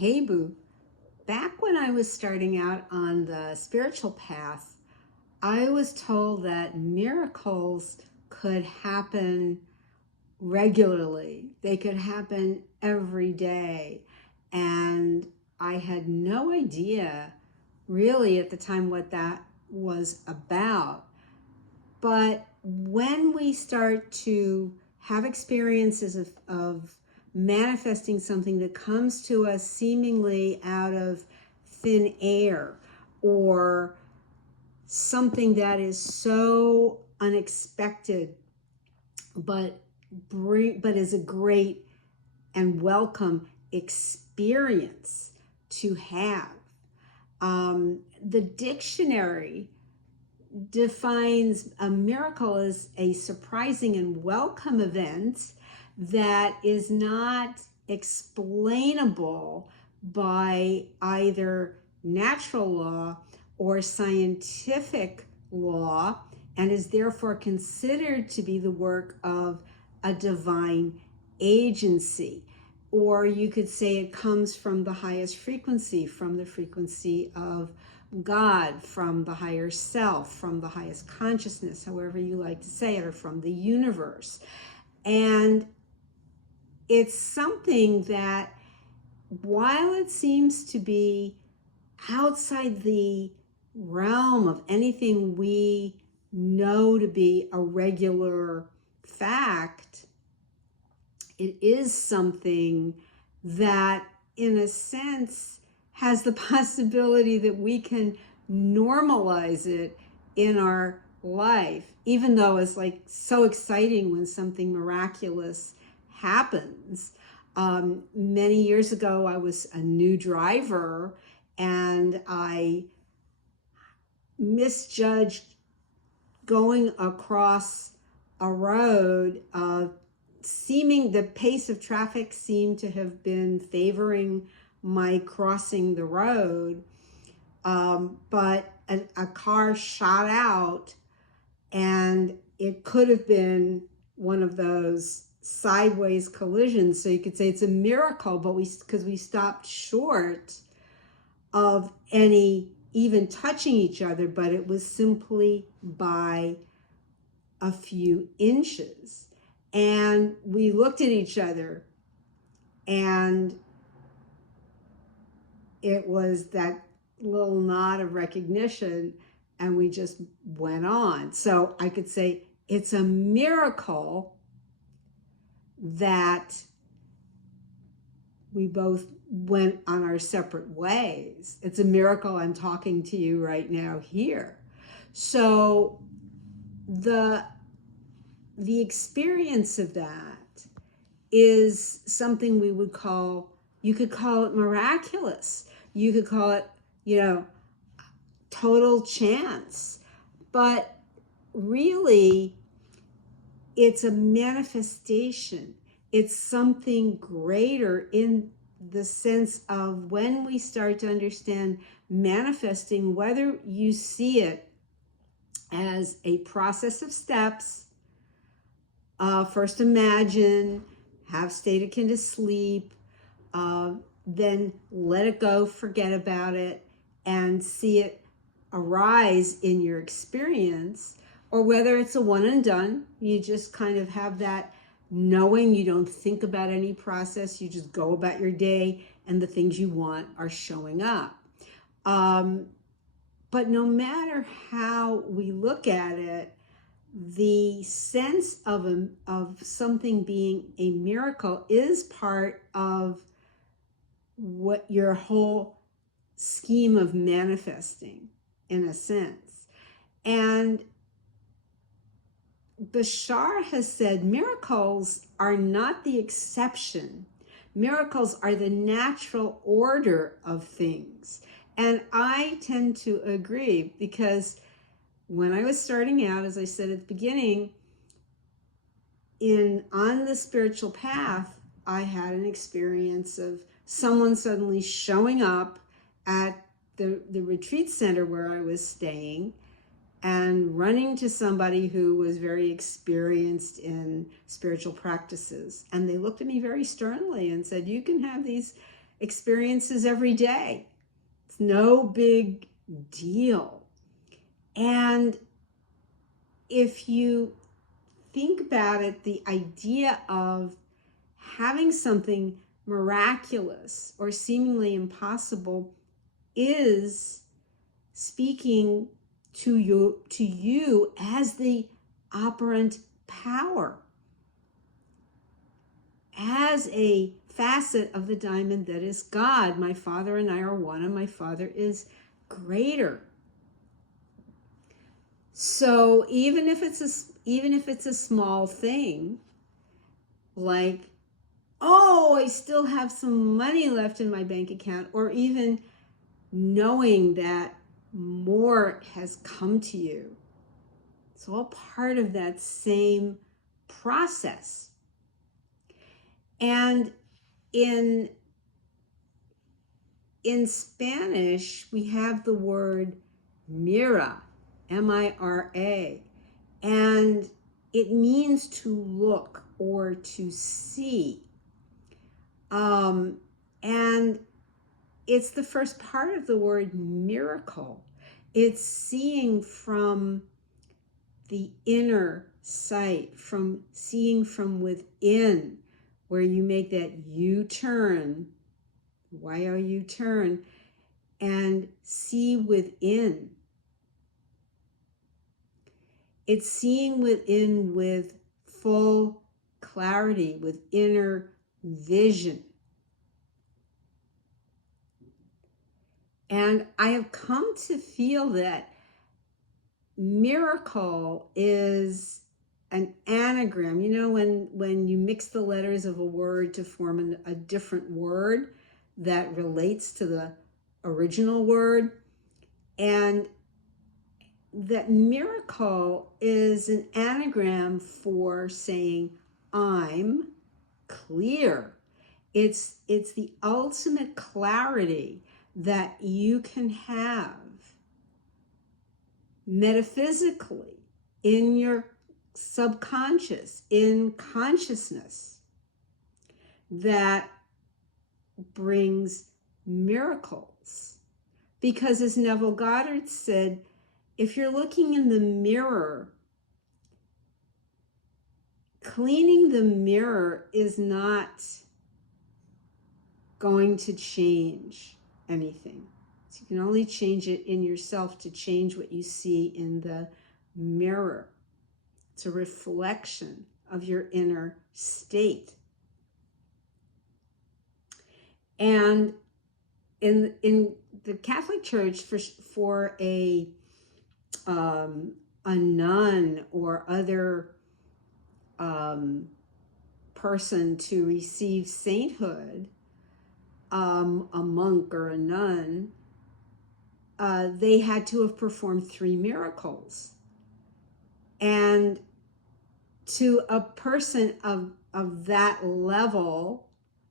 Hey Boo, back when I was starting out on the spiritual path, I was told that miracles could happen regularly. They could happen every day. And I had no idea really at the time what that was about. But when we start to have experiences of manifesting something that comes to us seemingly out of thin air, or something that is so unexpected, but is a great and welcome experience to have. The dictionary defines a miracle as a surprising and welcome event that is not explainable by either natural law or scientific law, and is therefore considered to be the work of a divine agency. Or you could say it comes from the highest frequency, from the frequency of God, from the higher self, from the highest consciousness, however you like to say it, or from the universe. And it's something that, while it seems to be outside the realm of anything we know to be a regular fact, it is something that, in a sense, has the possibility that we can normalize it in our life, even though it's like so exciting when something miraculous happens. Many years ago, I was a new driver and I misjudged going across a road. The pace of traffic seemed to have been favoring my crossing the road, but a car shot out, and it could have been one of those sideways collisions. So you could say it's a miracle, but because we stopped short of any even touching each other, but it was simply by a few inches. And we looked at each other, and it was that little nod of recognition, and we just went on. So I could say it's a miracle that we both went on our separate ways. It's a miracle I'm talking to you right now here. So the experience of that is something we would call, you could call it miraculous. You could call it, total chance. But really, it's a manifestation. It's something greater, in the sense of when we start to understand manifesting, whether you see it as a process of steps. First imagine, have state akin to sleep, then let it go, forget about it, and see it arise in your experience. Or whether it's a one and done, you just kind of have that knowing, you don't think about any process, you just go about your day, and the things you want are showing up. But no matter how we look at it, the sense of something being a miracle is part of what your whole scheme of manifesting, in a sense. And Bashar has said miracles are not the exception. Miracles are the natural order of things. And I tend to agree, because when I was starting out, as I said at the beginning, on the spiritual path, I had an experience of someone suddenly showing up at the retreat center where I was staying, and running to somebody who was very experienced in spiritual practices. And they looked at me very sternly and said, you can have these experiences every day. It's no big deal. And if you think about it, the idea of having something miraculous or seemingly impossible is speaking to you as the operant power, as a facet of the diamond that is God. My Father and I are one, and my Father is greater. So even if it's a small thing, like, oh, I still have some money left in my bank account, or even knowing that more has come to you, it's all part of that same process. And in Spanish, we have the word mira, M-I-R-A, and it means to look or to see. And it's the first part of the word miracle. It's seeing from the inner sight, from seeing from within, where you make that U-turn, Y-O-U-turn, and see within. It's seeing within with full clarity, with inner vision. And I have come to feel that miracle is an anagram. You know, when you mix the letters of a word to form a different word that relates to the original word, and that miracle is an anagram for saying, I'm clear. It's the ultimate clarity that you can have metaphysically in your subconscious, in consciousness, that brings miracles. Because as Neville Goddard said, if you're looking in the mirror, cleaning the mirror is not going to change anything. So you can only change it in yourself to change what you see in the mirror. It's a reflection of your inner state. And in the Catholic Church, for a nun or other person to receive sainthood, a monk or a nun, they had to have performed 3 miracles. And to a person of that level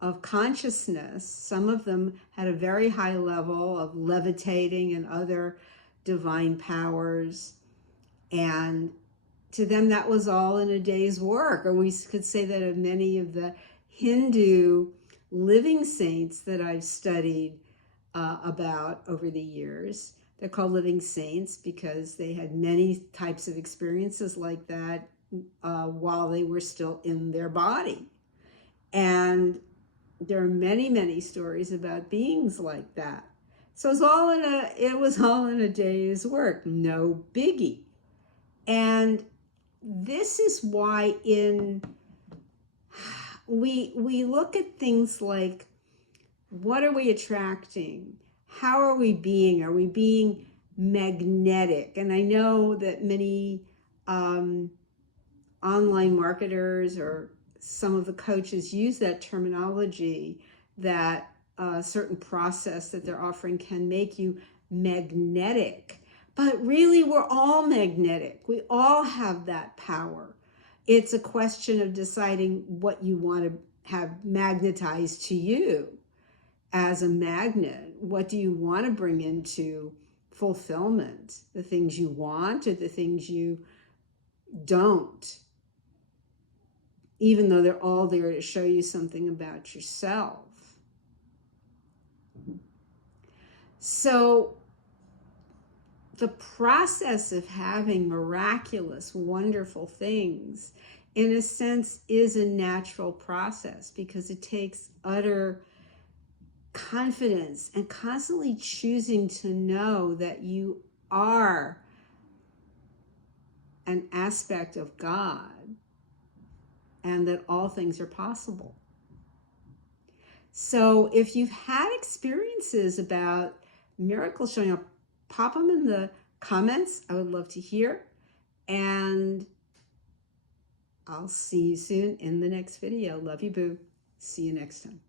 of consciousness, some of them had a very high level of levitating and other divine powers, and to them that was all in a day's work. Or we could say that of many of the Hindu living saints that I've studied about over the years. They're called living saints because they had many types of experiences like that while they were still in their body. And there are many, many stories about beings like that. So it was all in a day's work, no biggie. And this is why we look at things like, what are we attracting? How are we being? Are we being magnetic? And I know that many online marketers or some of the coaches use that terminology, that a certain process that they're offering can make you magnetic. But really, we're all magnetic. We all have that power. It's a question of deciding what you want to have magnetized to you as a magnet. What do you want to bring into fulfillment? The things you want or the things you don't? Even though they're all there to show you something about yourself. So the process of having miraculous, wonderful things, in a sense, is a natural process because it takes utter confidence and constantly choosing to know that you are an aspect of God and that all things are possible. So if you've had experiences about miracles showing up, pop them in the comments. I would love to hear. And I'll see you soon in the next video. Love you, boo. See you next time.